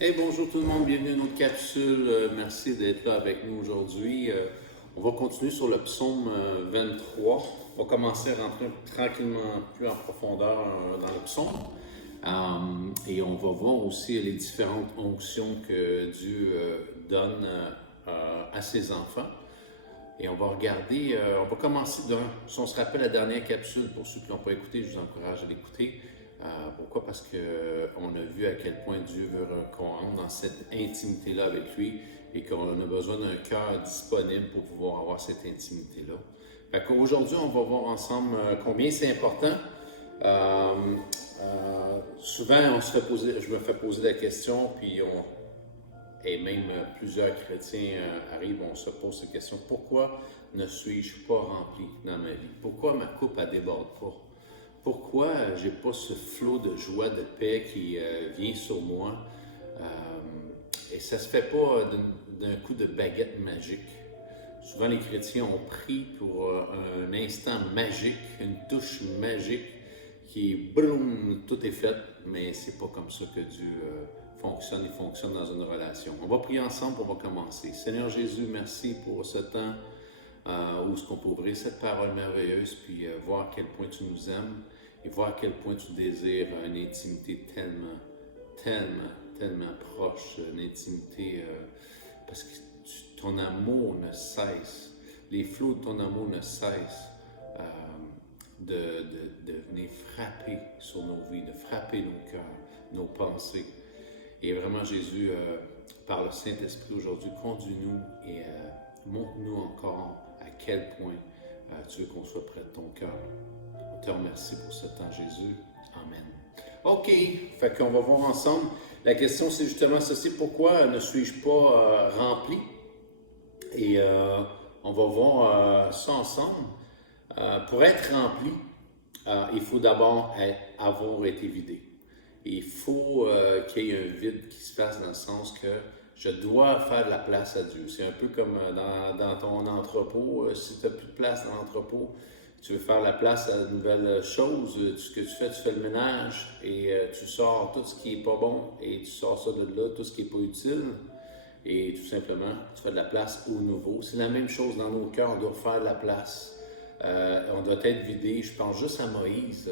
Hey, bonjour tout le monde, bienvenue à notre capsule. Merci d'être là avec nous aujourd'hui. On va continuer sur le psaume 23. On va commencer à rentrer tranquillement plus en profondeur dans le psaume. Et on va voir aussi les différentes onctions que Dieu donne à ses enfants. Et on va regarder, on va commencer si on se rappelle la dernière capsule, pour ceux qui ne l'ont pas écouté, je vous encourage à l'écouter. Pourquoi? Parce qu'on a vu à quel point Dieu veut qu'on rentre dans cette intimité-là avec lui et qu'on a besoin d'un cœur disponible pour pouvoir avoir cette intimité-là. Fait qu'aujourd'hui, on va voir ensemble combien c'est important. Souvent, je me fais poser la question, et même plusieurs chrétiens arrivent, on se pose cette question, pourquoi ne suis-je pas rempli dans ma vie? Pourquoi ma coupe ne déborde pas? Pourquoi j'ai pas ce flot de joie, de paix qui vient sur moi? Et ça se fait pas d'un coup de baguette magique. Souvent, les chrétiens ont pris pour un instant magique, une touche magique qui, boum, tout est fait, mais c'est pas comme ça que Dieu fonctionne. Il fonctionne dans une relation. On va prier ensemble, on va commencer. Seigneur Jésus, merci pour ce temps où est-ce qu'on peut ouvrir cette parole merveilleuse, puis voir à quel point tu nous aimes et voir à quel point tu désires une intimité tellement proche, une intimité, parce que ton amour ne cesse, les flots de ton amour ne cessent de venir frapper sur nos vies, de frapper nos cœurs, nos pensées. Et vraiment, Jésus, par le Saint-Esprit aujourd'hui, conduis-nous et montre-nous encore à quel point tu veux qu'on soit près de ton cœur. On te remercie pour ce temps, Jésus. Amen. OK, fait qu'on va voir ensemble. La question, c'est justement ceci, pourquoi ne suis-je pas rempli? Et on va voir ça ensemble. Pour être rempli, il faut d'abord avoir été vidé. Il faut qu'il y ait un vide qui se fasse dans le sens que je dois faire de la place à Dieu. C'est un peu comme dans ton entrepôt. Si tu n'as plus de place dans l'entrepôt, tu veux faire la place à de nouvelles choses. Ce que tu fais le ménage et tu sors tout ce qui n'est pas bon et tu sors ça de là, tout ce qui n'est pas utile. Et tout simplement, tu fais de la place au nouveau. C'est la même chose dans nos cœurs, on doit faire de la place. On doit être vidé. Je pense juste à Moïse.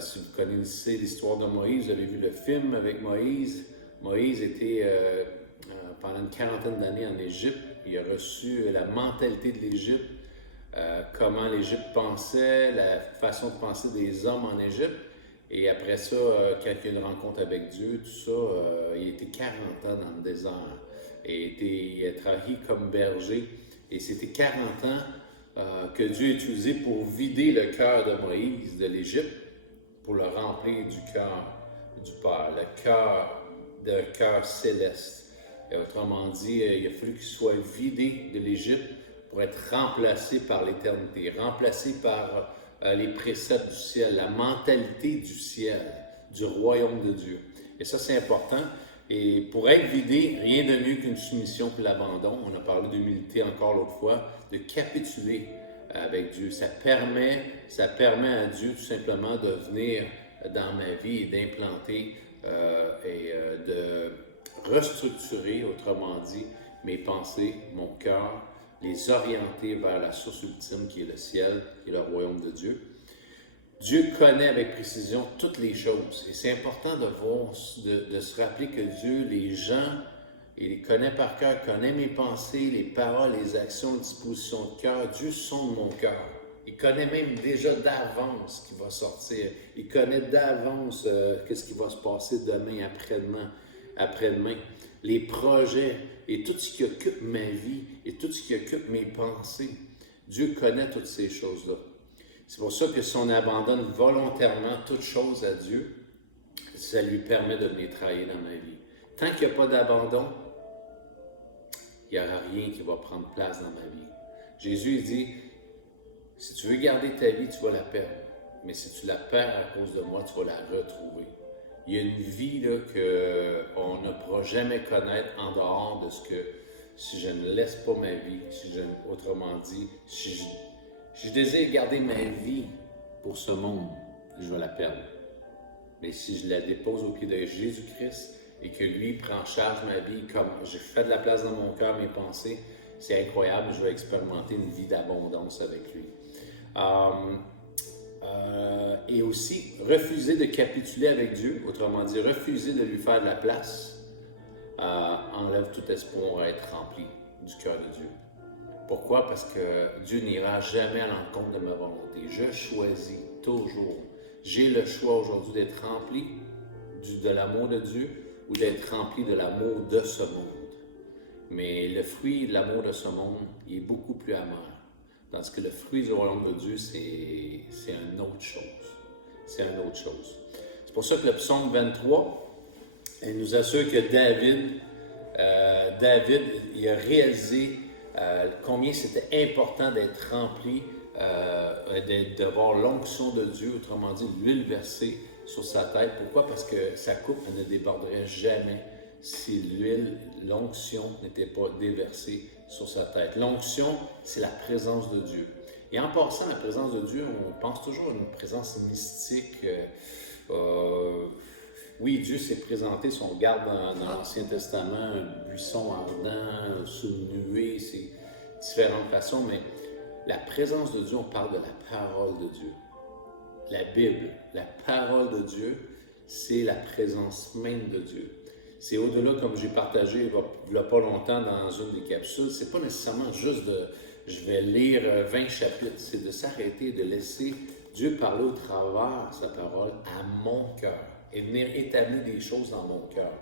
Si vous connaissez l'histoire de Moïse, vous avez vu le film avec Moïse. Moïse était pendant une quarantaine d'années en Égypte. Il a reçu la mentalité de l'Égypte, comment l'Égypte pensait, la façon de penser des hommes en Égypte. Et après ça, quand il y a une rencontre avec Dieu, tout ça, il était 40 ans dans le désert. Et il a travaillé comme berger. Et c'était 40 ans que Dieu a utilisé pour vider le cœur de Moïse de l'Égypte, pour le remplir du cœur du Père, le cœur d'un cœur céleste. Et autrement dit, il a fallu qu'il soit vidé de l'Égypte pour être remplacé par l'éternité, remplacé par les préceptes du ciel, la mentalité du ciel, du royaume de Dieu. Et ça, c'est important. Et pour être vidé, rien de mieux qu'une soumission puis l'abandon. On a parlé d'humilité encore l'autre fois, de capituler avec Dieu. Ça permet à Dieu tout simplement de venir dans ma vie et d'implanter de restructurer, autrement dit, mes pensées, mon cœur, les orienter vers la source ultime qui est le ciel, qui est le royaume de Dieu. Dieu connaît avec précision toutes les choses et c'est important de se rappeler que Dieu, les gens, il les connaît par cœur, connaît mes pensées, les paroles, les actions, les dispositions de cœur. Dieu sonde mon cœur. Il connaît même déjà d'avance ce qui va sortir. Il connaît d'avance qu'est-ce qui va se passer demain, après-demain. Les projets et tout ce qui occupe ma vie et tout ce qui occupe mes pensées. Dieu connaît toutes ces choses-là. C'est pour ça que si on abandonne volontairement toute chose à Dieu, ça lui permet de venir travailler dans ma vie. Tant qu'il n'y a pas d'abandon, il n'y aura rien qui va prendre place dans ma vie. Jésus dit, si tu veux garder ta vie, tu vas la perdre. Mais si tu la perds à cause de moi, tu vas la retrouver. Il y a une vie là, qu'on ne pourra jamais connaître en dehors de ce que, si je ne laisse pas ma vie, autrement dit, si je désire garder ma vie pour ce monde, je vais la perdre. Mais si je la dépose au pied de Jésus-Christ et que lui prend en charge ma vie, comme j'ai fait de la place dans mon cœur, mes pensées, c'est incroyable, je vais expérimenter une vie d'abondance avec lui. Et aussi, refuser de capituler avec Dieu, autrement dit, refuser de lui faire de la place, enlève tout espoir à être rempli du cœur de Dieu. Pourquoi? Parce que Dieu n'ira jamais à l'encontre de ma volonté. Je choisis toujours. J'ai le choix aujourd'hui d'être rempli de l'amour de Dieu ou d'être rempli de l'amour de ce monde. Mais le fruit de l'amour de ce monde, il est beaucoup plus amer. Tandis que le fruit du royaume de Dieu, c'est une autre chose. C'est une autre chose. C'est pour ça que le psaume 23, il nous assure que David, il a réalisé combien c'était important d'être rempli, d'avoir l'onction de Dieu, autrement dit, l'huile versée sur sa tête. Pourquoi? Parce que sa coupe ne déborderait jamais si l'onction n'était pas déversée sur sa tête. L'onction, c'est la présence de Dieu. Et en passant la présence de Dieu, on pense toujours à une présence mystique. Oui, Dieu s'est présenté, si on regarde dans l'Ancien Testament, un buisson ardent, sous une nuée, c'est différentes façons, mais la présence de Dieu, on parle de la parole de Dieu. La Bible, la parole de Dieu, c'est la présence même de Dieu. C'est au-delà, comme j'ai partagé il n'y a pas longtemps dans une des capsules, c'est pas nécessairement juste je vais lire 20 chapitres, c'est de s'arrêter, de laisser Dieu parler au travers de sa parole à mon cœur et venir établir des choses dans mon cœur.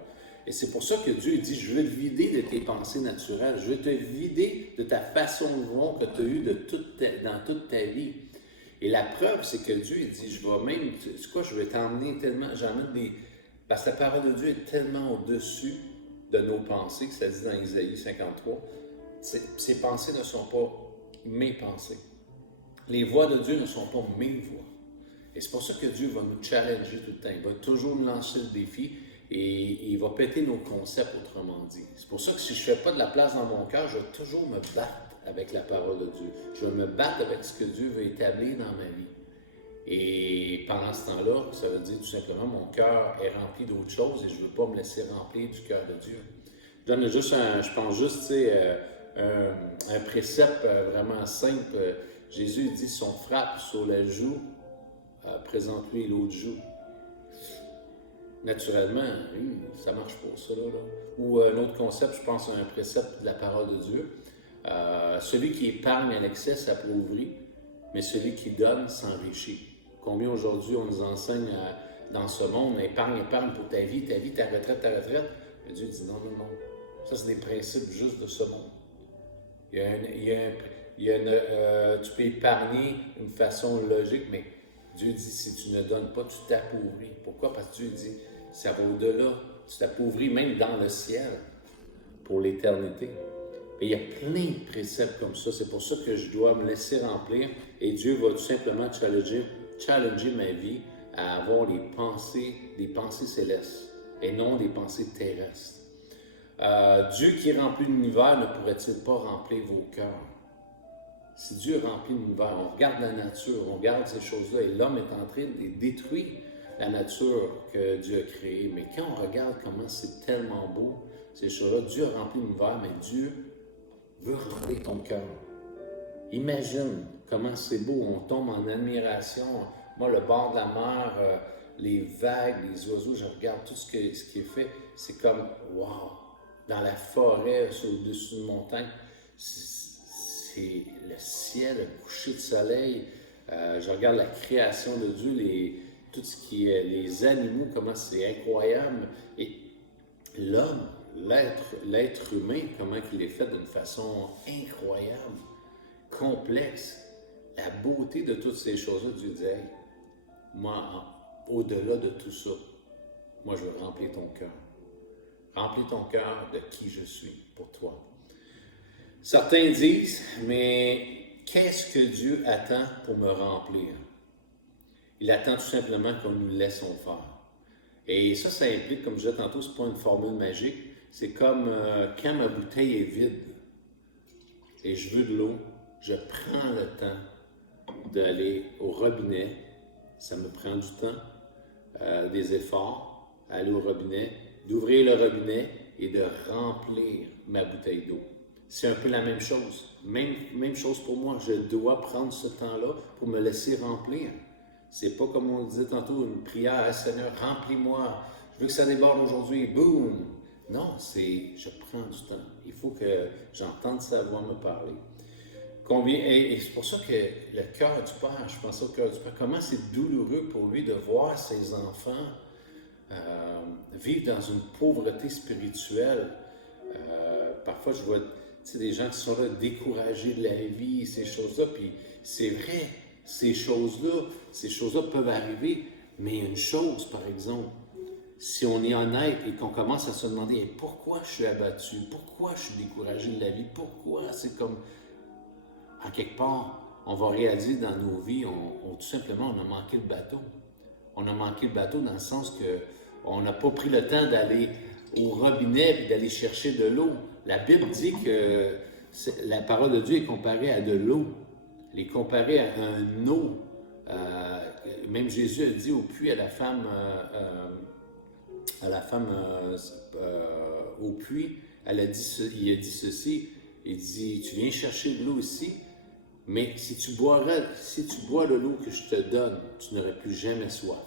Et c'est pour ça que Dieu dit, je veux te vider de tes pensées naturelles, je veux te vider de ta façon de voir que tu as eue dans toute ta vie. Et la preuve, c'est que Dieu dit, je vais même, tu sais quoi, je vais t'emmener tellement, parce que la parole de Dieu est tellement au-dessus de nos pensées, que ça dit dans Isaïe 53, ces pensées ne sont pas mes pensées. Les voix de Dieu ne sont pas mes voix. Et c'est pour ça que Dieu va nous challenger tout le temps. Il va toujours nous lancer le défi et il va péter nos concepts, autrement dit. C'est pour ça que si je ne fais pas de la place dans mon cœur, je vais toujours me battre avec la parole de Dieu. Je vais me battre avec ce que Dieu veut établir dans ma vie. Et pendant ce temps-là, ça veut dire tout simplement mon cœur est rempli d'autres choses et je ne veux pas me laisser remplir du cœur de Dieu. Je donne juste un précepte vraiment simple. Jésus dit, si on frappe sur la joue, présente-lui l'autre joue. Naturellement, ça marche pas ça. Là. Ou un autre concept, je pense à un précepte de la parole de Dieu. Celui qui épargne à l'excès s'appauvrit, mais celui qui donne s'enrichit. Combien aujourd'hui on nous enseigne dans ce monde, épargne pour ta vie, ta retraite. Mais Dieu dit non. Ça, c'est des principes juste de ce monde. Tu peux épargner d'une façon logique, mais Dieu dit, si tu ne donnes pas, tu t'appauvris. Pourquoi? Parce que Dieu dit, ça va au-delà. Tu t'appauvris même dans le ciel pour l'éternité. Et il y a plein de préceptes comme ça. C'est pour ça que je dois me laisser remplir et Dieu va tout simplement challenger ma vie à avoir des pensées célestes et non des pensées terrestres. Dieu qui remplit l'univers ne pourrait-il pas remplir vos cœurs? Si Dieu remplit l'univers, on regarde la nature, on regarde ces choses-là, et l'homme est en train de détruire la nature que Dieu a créée. Mais quand on regarde comment c'est tellement beau, ces choses-là, Dieu a rempli l'univers, mais Dieu veut remplir ton cœur. Imagine comment c'est beau, on tombe en admiration. Moi, le bord de la mer, les vagues, les oiseaux, je regarde tout ce qui est fait, c'est comme, wow! Dans la forêt, au-dessus de montagne, c'est le ciel, le coucher de soleil. Je regarde la création de Dieu, tout ce qui est les animaux, comment c'est incroyable. Et l'homme, l'être humain, comment il est fait d'une façon incroyable, complexe. La beauté de toutes ces choses-là, Dieu dit, hey, moi, au-delà de tout ça, moi, je veux remplir ton cœur. Remplis ton cœur de qui je suis pour toi. Certains disent, mais qu'est-ce que Dieu attend pour me remplir? Il attend tout simplement qu'on nous laisse faire. Et ça implique, comme je disais tantôt, ce n'est pas une formule magique. C'est comme quand ma bouteille est vide et je veux de l'eau, je prends le temps d'aller au robinet. Ça me prend du temps, des efforts, aller au robinet, d'ouvrir le robinet et de remplir ma bouteille d'eau. C'est un peu la même chose. Même chose pour moi. Je dois prendre ce temps-là pour me laisser remplir. C'est pas comme on le disait tantôt, une prière, Seigneur, remplis-moi. Je veux que ça déborde aujourd'hui. Boum! Non, je prends du temps. Il faut que j'entende sa voix me parler. Et c'est pour ça que le cœur du Père, je pense au cœur du Père, comment c'est douloureux pour lui de voir ses enfants vivre dans une pauvreté spirituelle. Parfois, je vois des gens qui sont là découragés de la vie, ces choses-là, puis c'est vrai, ces choses-là peuvent arriver, mais une chose, par exemple, si on est honnête et qu'on commence à se demander pourquoi je suis abattu, pourquoi je suis découragé de la vie, pourquoi c'est comme, à quelque part, on va réaliser dans nos vies, tout simplement, on a manqué le bateau. On a manqué le bateau dans le sens que on n'a pas pris le temps d'aller au robinet et d'aller chercher de l'eau. La Bible dit que la parole de Dieu est comparée à de l'eau. Elle est comparée à un eau. Même Jésus a dit au puits à la femme, au puits, il a dit ceci, il dit, tu viens chercher de l'eau ici, mais si tu bois de l'eau que je te donne, tu n'auras plus jamais soif.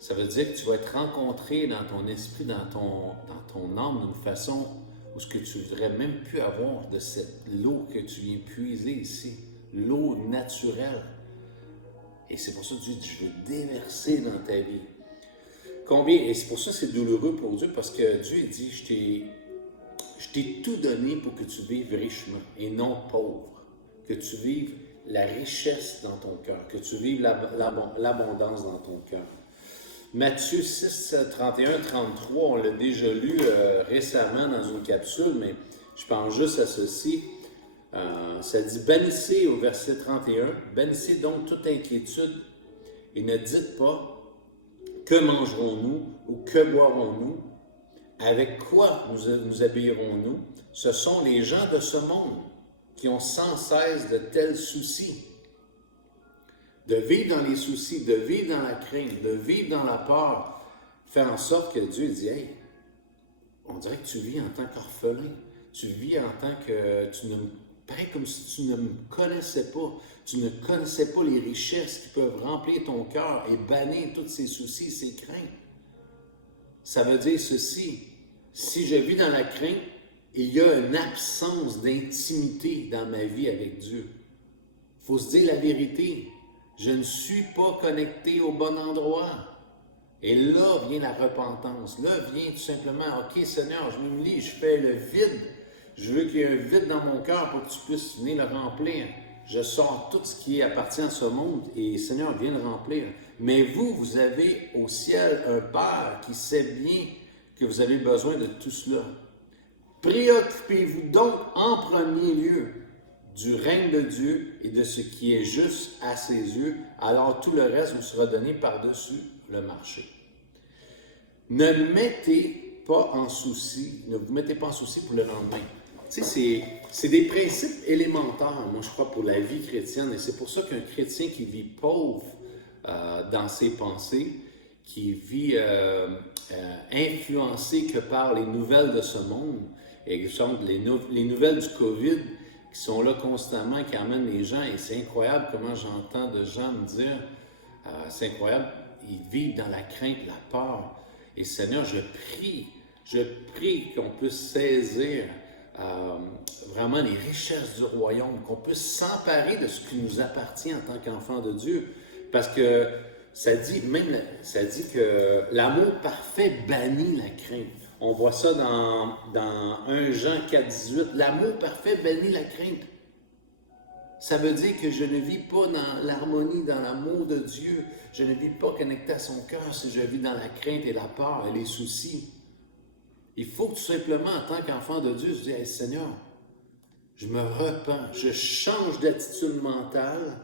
Ça veut dire que tu vas être rencontré dans ton esprit, dans ton âme, d'une façon où ce que tu ne voudrais même plus avoir de cette l'eau que tu viens puiser ici, l'eau naturelle. Et c'est pour ça que Dieu dit, je veux déverser dans ta vie. Et c'est pour ça que c'est douloureux pour Dieu, parce que Dieu dit, je t'ai tout donné pour que tu vives richement et non pauvre, que tu vives la richesse dans ton cœur, que tu vives l'abondance dans ton cœur. Matthieu 6, 31, 33, on l'a déjà lu récemment dans une capsule, mais je pense juste à ceci. Ça dit, bannissez au verset 31, bannissez donc toute inquiétude et ne dites pas que mangerons-nous ou que boirons-nous, avec quoi nous habillerons-nous. Ce sont les gens de ce monde qui ont sans cesse de tels soucis. De vivre dans les soucis, de vivre dans la crainte, de vivre dans la peur, fait en sorte que Dieu dit, hey, on dirait que tu vis en tant qu'orphelin, tu vis en tant que pareil comme si tu ne me connaissais pas, tu ne connaissais pas les richesses qui peuvent remplir ton cœur et bannir tous ces soucis, ces craintes. Ça veut dire ceci, si je vis dans la crainte, il y a une absence d'intimité dans ma vie avec Dieu. Il faut se dire la vérité. Je ne suis pas connecté au bon endroit. Et là vient la repentance. Là vient tout simplement, OK Seigneur, je m'humilie, je fais le vide. Je veux qu'il y ait un vide dans mon cœur pour que tu puisses venir le remplir. Je sors tout ce qui appartient à ce monde et Seigneur, viens le remplir. Mais vous avez au ciel un Père qui sait bien que vous avez besoin de tout cela. Préoccupez-vous donc en premier lieu du règne de Dieu et de ce qui est juste à ses yeux, alors tout le reste vous sera donné par-dessus le marché. Ne vous mettez pas en souci pour le lendemain. Tu sais, c'est des principes élémentaires, moi je crois, pour la vie chrétienne, et c'est pour ça qu'un chrétien qui vit pauvre dans ses pensées, qui vit influencé que par les nouvelles de ce monde, exemple les nouvelles du COVID, qui sont là constamment, qui amènent les gens, et c'est incroyable comment j'entends de gens me dire, c'est incroyable, ils vivent dans la crainte, la peur. Et Seigneur, je prie qu'on puisse saisir vraiment les richesses du royaume, qu'on puisse s'emparer de ce qui nous appartient en tant qu'enfants de Dieu. Parce que ça dit que l'amour parfait bannit la crainte. On voit ça dans 1 Jean 4, 18. L'amour parfait bannit la crainte. Ça veut dire que je ne vis pas dans l'harmonie, dans l'amour de Dieu. Je ne vis pas connecté à son cœur si je vis dans la crainte et la peur et les soucis. Il faut que tout simplement, en tant qu'enfant de Dieu, je dise, hey, Seigneur, je me repens, je change d'attitude mentale,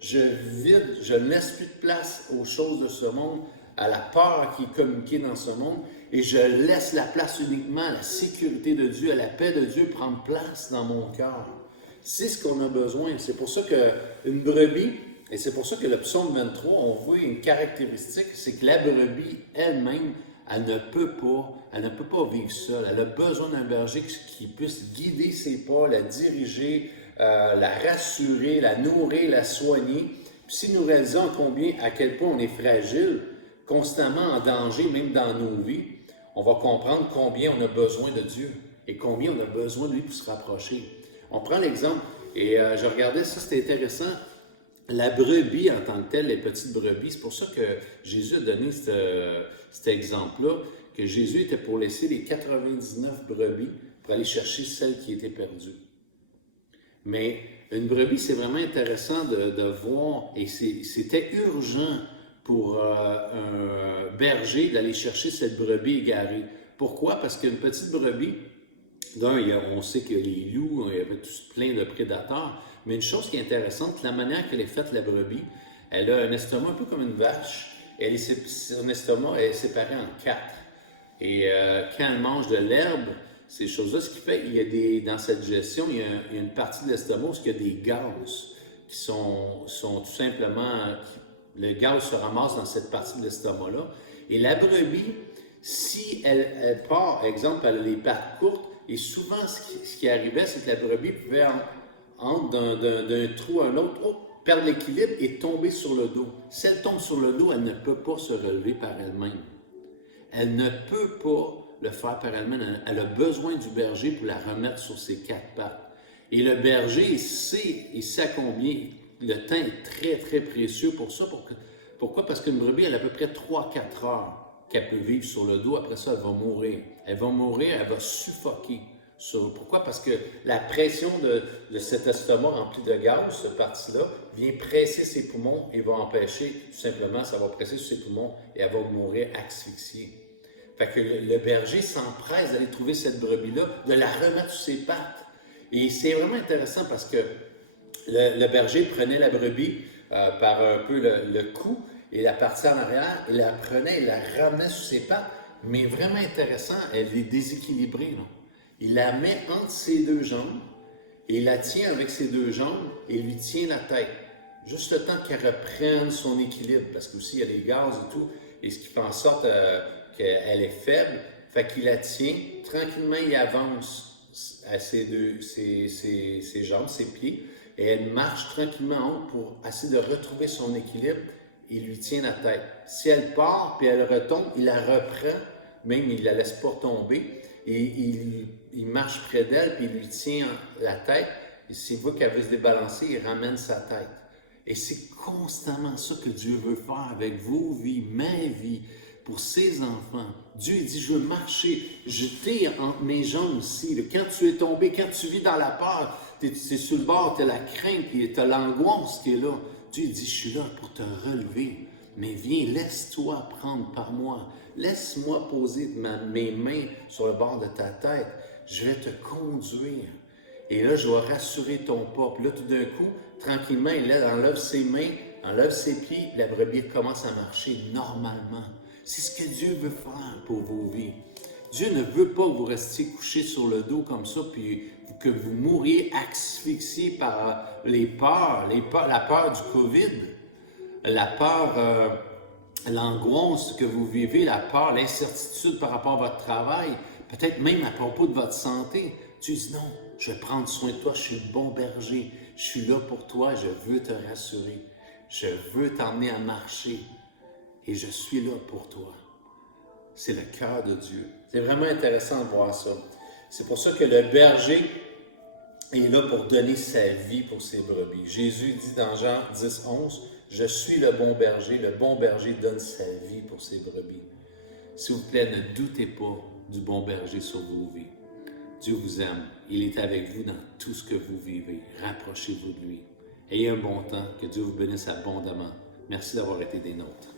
je vide, je ne laisse plus de place aux choses de ce monde, à la peur qui est communiquée dans ce monde, et je laisse la place uniquement à la sécurité de Dieu, à la paix de Dieu prendre place dans mon cœur. C'est ce qu'on a besoin. C'est pour ça qu'une brebis, et c'est pour ça que le psaume 23, on voit une caractéristique, c'est que la brebis elle-même, elle ne peut pas elle ne peut pas vivre seule. Elle a besoin d'un berger qui puisse guider ses pas, la diriger, la rassurer, la nourrir, la soigner. Puis si nous réalisons à quel point on est fragile, constamment en danger, même dans nos vies, on va comprendre combien on a besoin de Dieu et combien on a besoin de lui pour se rapprocher. On prend l'exemple, et je regardais ça, c'était intéressant. La brebis en tant que telle, les petites brebis, c'est pour ça que Jésus a donné cet exemple-là, que Jésus était pour laisser les 99 brebis pour aller chercher celle qui était perdue. Mais une brebis, c'est vraiment intéressant de voir, et c'était urgent pour un berger d'aller chercher cette brebis égarée. Pourquoi? Parce qu'une petite brebis, on sait que les loups, il y avait plein de prédateurs, mais une chose qui est intéressante, la manière qu'elle est faite, la brebis, elle a un estomac un peu comme une vache, et son estomac est séparé en 4. Et quand elle mange de l'herbe, ces choses-là, ce qui fait, dans cette digestion, il y a une partie de l'estomac où il y a des gaz qui sont tout simplement, le gaz se ramasse dans cette partie de l'estomac-là. Et la brebis, si elle part, exemple, elle a les pattes courtes, et souvent, ce qui arrivait, c'est que la brebis pouvait, entre d'un trou à un autre, perdre l'équilibre et tomber sur le dos. Si elle tombe sur le dos, elle ne peut pas se relever par elle-même. Elle ne peut pas le faire par elle-même. Elle a besoin du berger pour la remettre sur ses 4 pattes. Et le berger, il sait à combien le temps est très, très précieux pour ça. Pourquoi? Parce qu'une brebis, elle a à peu près 3-4 heures qu'elle peut vivre sur le dos. Après ça, elle va mourir. Elle va mourir, elle va suffoquer. Pourquoi? Parce que la pression de cet estomac rempli de gaz, cette partie-là, vient presser ses poumons et va empêcher, tout simplement, ça va presser sur ses poumons et elle va mourir asphyxiée. Fait que le berger s'empresse d'aller trouver cette brebis-là, de la remettre sur ses pattes. Et c'est vraiment intéressant parce que le berger prenait la brebis par un peu le cou et la partie en arrière, il la prenait et la ramenait sur ses pattes. Mais vraiment intéressant, elle est déséquilibrée, là. Il la met entre ses 2 jambes et il la tient avec ses 2 jambes et lui tient la tête. Juste le temps qu'elle reprenne son équilibre, parce qu'aussi il y a des gaz et tout, et ce qui fait en sorte qu'elle est faible. Fait qu'il la tient, tranquillement il avance à ses jambes, ses pieds, et elle marche tranquillement en haut pour essayer de retrouver son équilibre. Il lui tient la tête. Si elle part puis elle retombe, il la reprend, même il ne la laisse pas tomber, et il marche près d'elle puis il lui tient la tête. Et s'il voit qu'elle veut se débalancer, il ramène sa tête. Et c'est constamment ça que Dieu veut faire avec vos vies, ma vie, pour ses enfants. Dieu dit, je veux marcher, jeter entre mes jambes ici. Quand tu es tombé, quand tu vis dans la peur, tu es sur le bord, tu as la crainte, tu as l'angoisse qui est là. Dieu dit, je suis là pour te relever. Mais viens, laisse-toi prendre par moi. Laisse-moi poser mes mains sur le bord de ta tête. Je vais te conduire. Et là, je vais rassurer ton pas. Puis là, tout d'un coup, tranquillement, il enlève ses mains, enlève ses pieds, puis la brebis commence à marcher normalement. C'est ce que Dieu veut faire pour vos vies. Dieu ne veut pas que vous restiez couché sur le dos comme ça, puis que vous mouriez asphyxié par les peurs, la peur du COVID, la peur, l'angoisse que vous vivez, la peur, l'incertitude par rapport à votre travail, peut-être même à propos de votre santé. Dieu dit non, je vais prendre soin de toi, je suis le bon berger, je suis là pour toi, je veux te rassurer, je veux t'emmener à marcher et je suis là pour toi. C'est le cœur de Dieu. C'est vraiment intéressant de voir ça. C'est pour ça que le berger est là pour donner sa vie pour ses brebis. Jésus dit dans Jean 10, 11, « Je suis le bon berger donne sa vie pour ses brebis. » S'il vous plaît, ne doutez pas du bon berger sur vos vies. Dieu vous aime. Il est avec vous dans tout ce que vous vivez. Rapprochez-vous de lui. Ayez un bon temps. Que Dieu vous bénisse abondamment. Merci d'avoir été des nôtres.